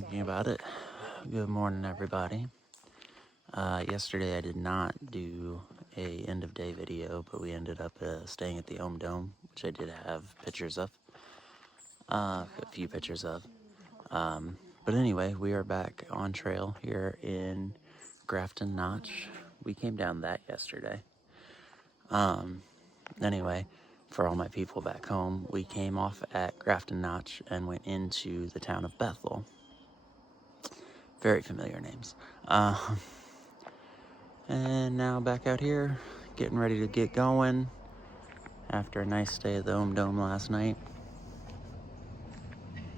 thinking about it. Good morning, everybody. Yesterday I did not do a end of day video, but we ended up staying at the Ohm Dome, which I did have pictures of, a few pictures of. But anyway, we are back on trail here in Grafton Notch. We came down that yesterday. Anyway, for all my people back home, we came off at Grafton Notch and went into the town of Bethel. Very familiar names. And now back out here, getting ready to get going after a nice stay at the Ohm Dome last night.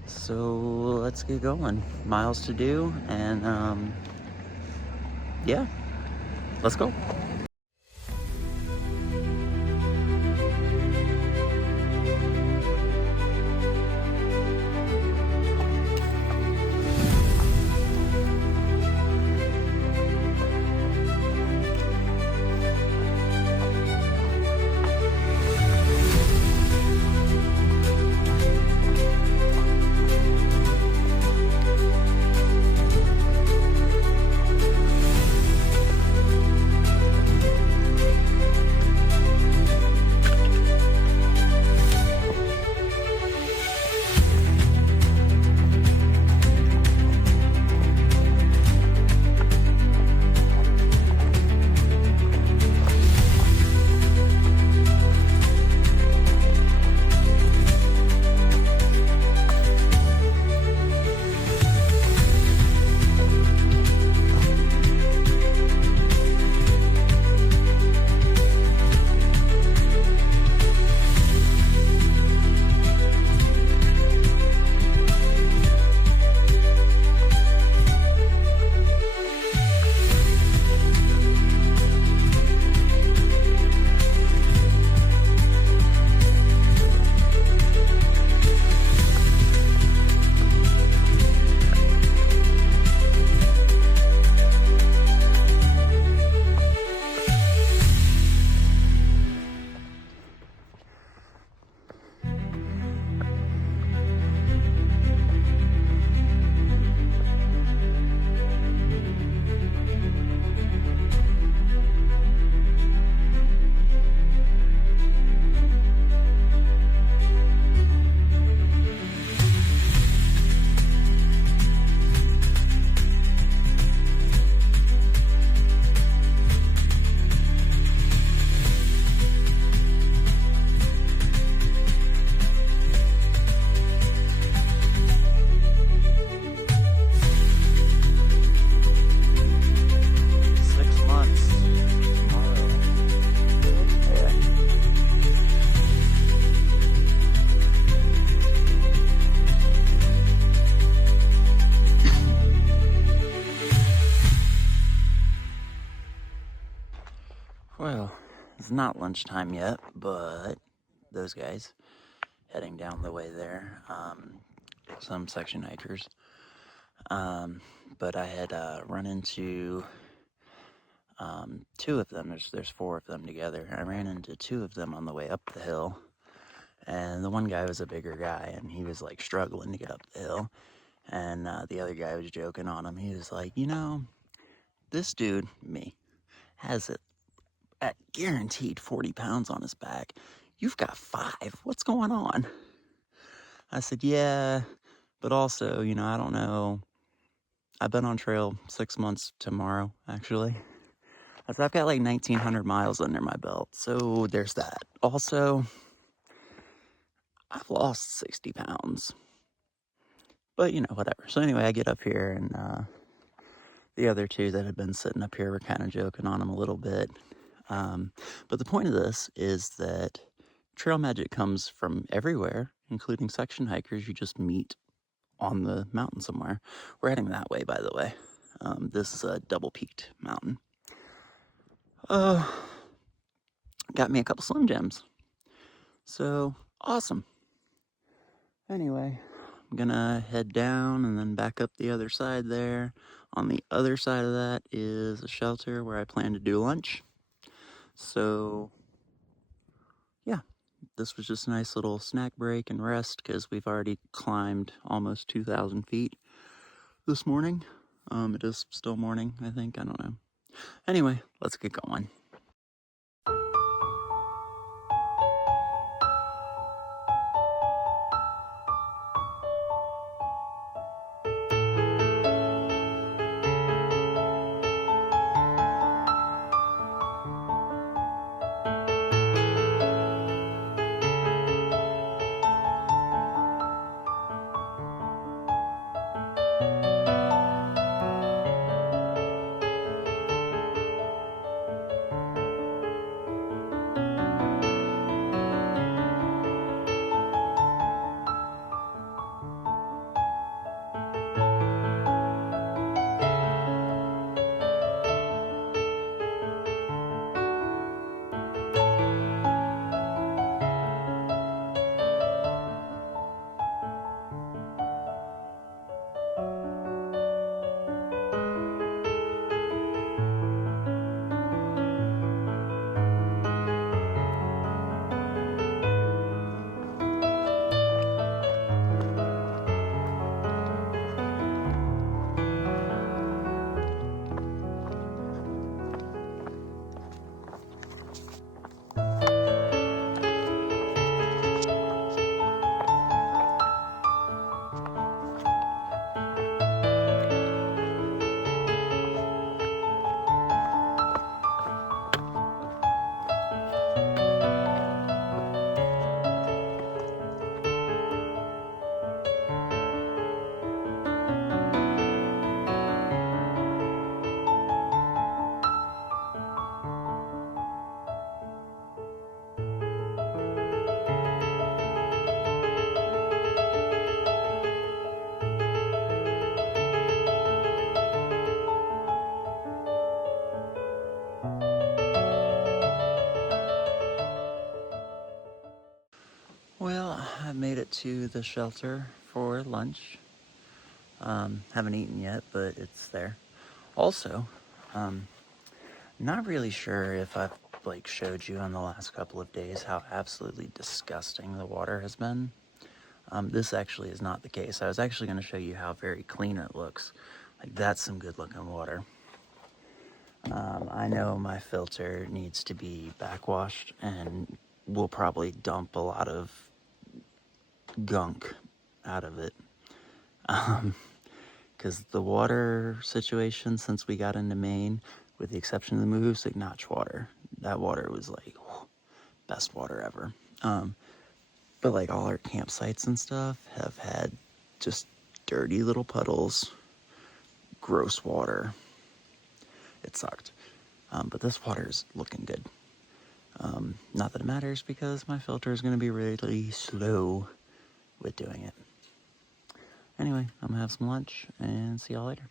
So let's get going. Miles to do, and yeah, let's go. Well, it's not lunchtime yet, but those guys heading down the way there, some section hikers. But I had run into two of them. There's four of them together. I ran into two of them on the way up the hill, and the one guy was a bigger guy, and he was like struggling to get up the hill, and the other guy was joking on him. He was like, this dude, me, has it at guaranteed 40 pounds on his back. You've got 5. What's going on? I said, yeah, but also, I don't know. I've been on trail 6 months tomorrow, actually. I said, I've got like 1,900 miles under my belt, so there's that. Also, I've lost 60 pounds. But, whatever. So anyway, I get up here, and the other two that had been sitting up here were kind of joking on him a little bit. But the point of this is that trail magic comes from everywhere, including section hikers you just meet on the mountain somewhere. We're heading that way, by the way. This is a double-peaked mountain. Got me a couple Slim Jims. So, awesome. Anyway, I'm gonna head down and then back up the other side there. On the other side of that is a shelter where I plan to do lunch. So, yeah, this was just a nice little snack break and rest because we've already climbed almost 2,000 feet. this morning. It is still morning, I think. I don't know. Anyway, let's get going. Well, I made it to the shelter for lunch. Haven't eaten yet, but it's there. Also, not really sure if I've showed you on the last couple of days how absolutely disgusting the water has been. This actually is not the case. I was actually going to show you how very clean it looks. That's some good looking water. I know my filter needs to be backwashed, and we'll probably dump a lot of gunk out of it. Because the water situation since we got into Maine, with the exception of the Moosic Notch water, that water was best water ever. But all our campsites and stuff have had just dirty little puddles, gross water. It sucked. But this water is looking good. Not that it matters, because my filter is going to be really slow with doing it. Anyway, I'm gonna have some lunch and see y'all later.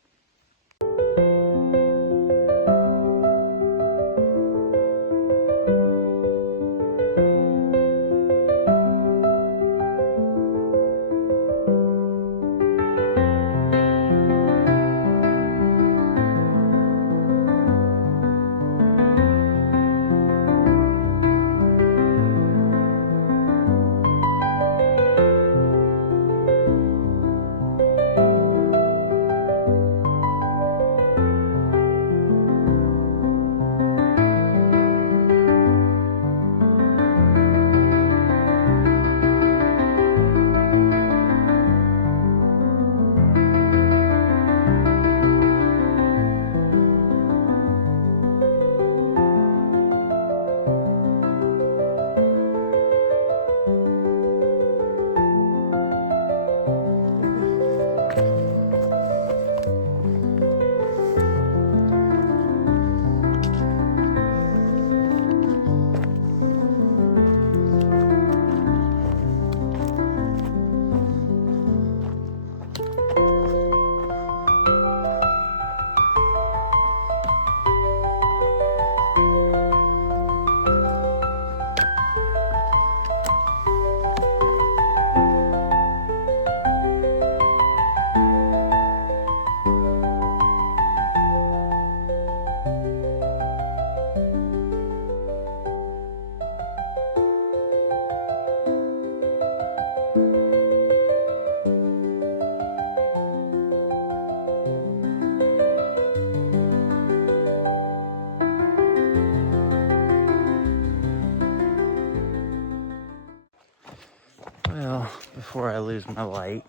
before I lose my light.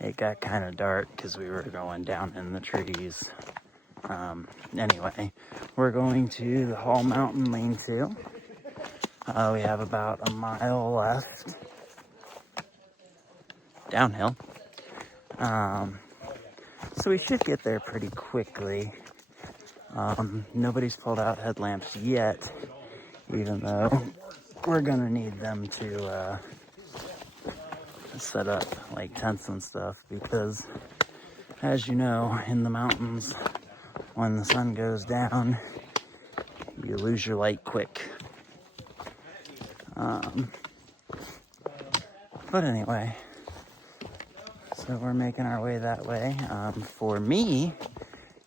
It got kind of dark because we were going down in the trees. Anyway, we're going to the Hall Mountain lean-to. We have about a mile left downhill. So we should get there pretty quickly. Nobody's pulled out headlamps yet, even though we're gonna need them to set up like tents and stuff, because as you know, in the mountains, when the sun goes down, you lose your light quick. But anyway, so we're making our way that way. For me,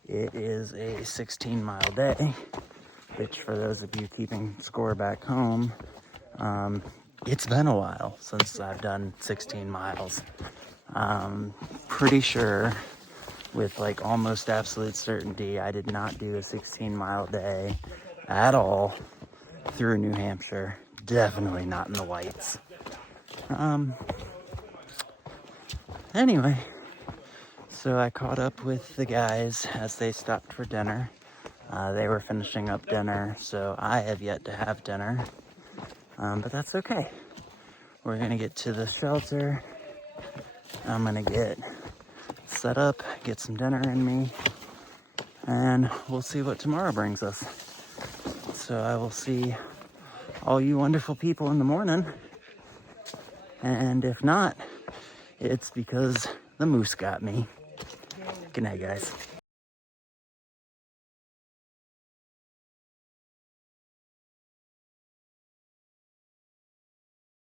it is a 16-mile day, which for those of you keeping score back home, it's been a while since I've done 16 miles. Pretty sure with like almost absolute certainty, I did not do a 16-mile day at all through New Hampshire. Definitely not in the whites. Anyway, so I caught up with the guys as they stopped for dinner. They were finishing up dinner, so I have yet to have dinner. But that's okay. We're gonna get to the shelter. I'm gonna get set up, get some dinner in me, and we'll see what tomorrow brings us. So I will see all you wonderful people in the morning. And if not, it's because the moose got me. Good night, guys.